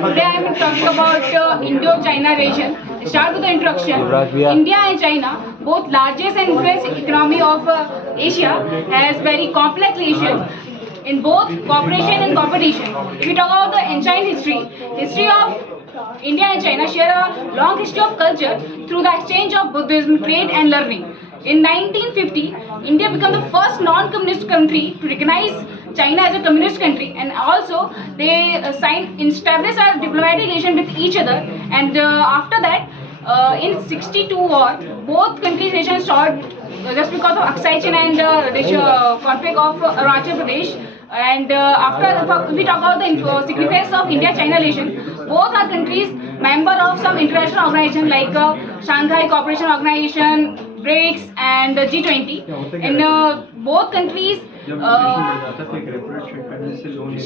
Today I am talking about Indo-China region. Start with the introduction. India and China, both largest and influential economy of Asia, has very complex relations in both cooperation and competition. If we talk about the ancient history of India and China share a long history of culture through the exchange of Buddhism, trade and learning. In 1950, India became the first non-communist country to recognize China as a communist country, and also they established a diplomatic relation with each other. And after that, in '62 war, both countries' relations stopped just because of Aksai Chin and conflict of Arunachal Pradesh. And after we talk about the significance of India-China relation, both are countries member of some international organization like Shanghai Cooperation Organization, BRICS, and G20. And both countries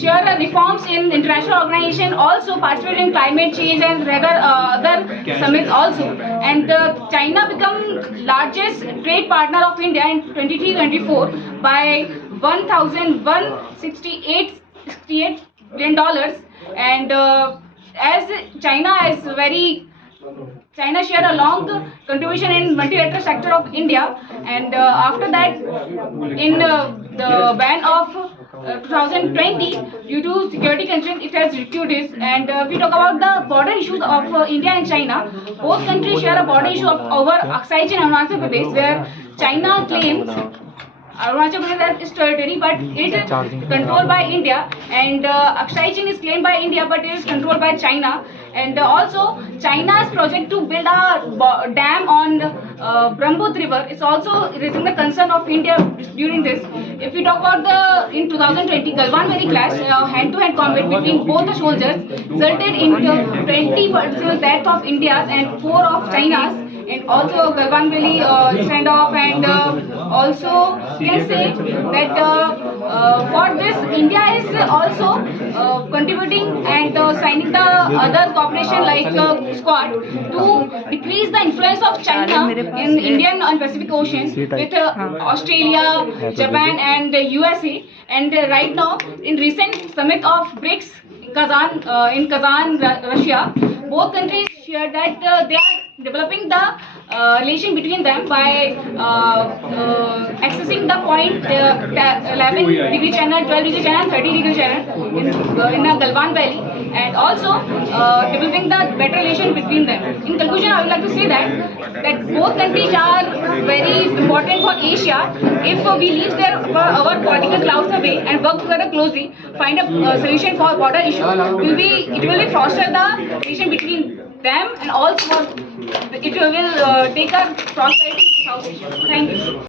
share reforms in international organization, also participate in climate change and other summits also. And China become largest trade partner of India in 23-24 by $1,168 billion. And as China share a long contribution in multilateral sector of India, and after that, in the ban of 2020, due to security concerns, it has reduced. And we talk about the border issues of India and China. Both countries share a border issue over Aksai Chin and Arunachal Pradesh, where China claims Arunachal Pradesh is territory, but it is controlled by India, and Aksai Chin is claimed by India, but it is controlled by China. And also, China's project to build a dam on Brahmaputra River is also raising the concern of India during this. If we talk about in 2020 Galwan Valley clash, hand-to-hand combat between both the soldiers resulted in 20 personal deaths of India's and 4 of China's. And also Galwan Valley standoff, and also you can say that for this India is also contributing and signing the other cooperation like Squad to decrease the influence of China in Indian and Pacific Ocean with Australia, Japan and USA. And right now in recent summit of BRICS in Kazan, Russia, both countries share that they are developing the relation between them by accessing the point 11 degree channel, 12 degree channel, 30 degree channel in Galwan Valley, and also developing the better relation between them. In conclusion, I would like to say that both countries are very important for Asia. If we leave our political clouds away and work together closely, find a solution for border issue, it will foster the relation between them, and also it will take a prosperity in South Asia. Thank you.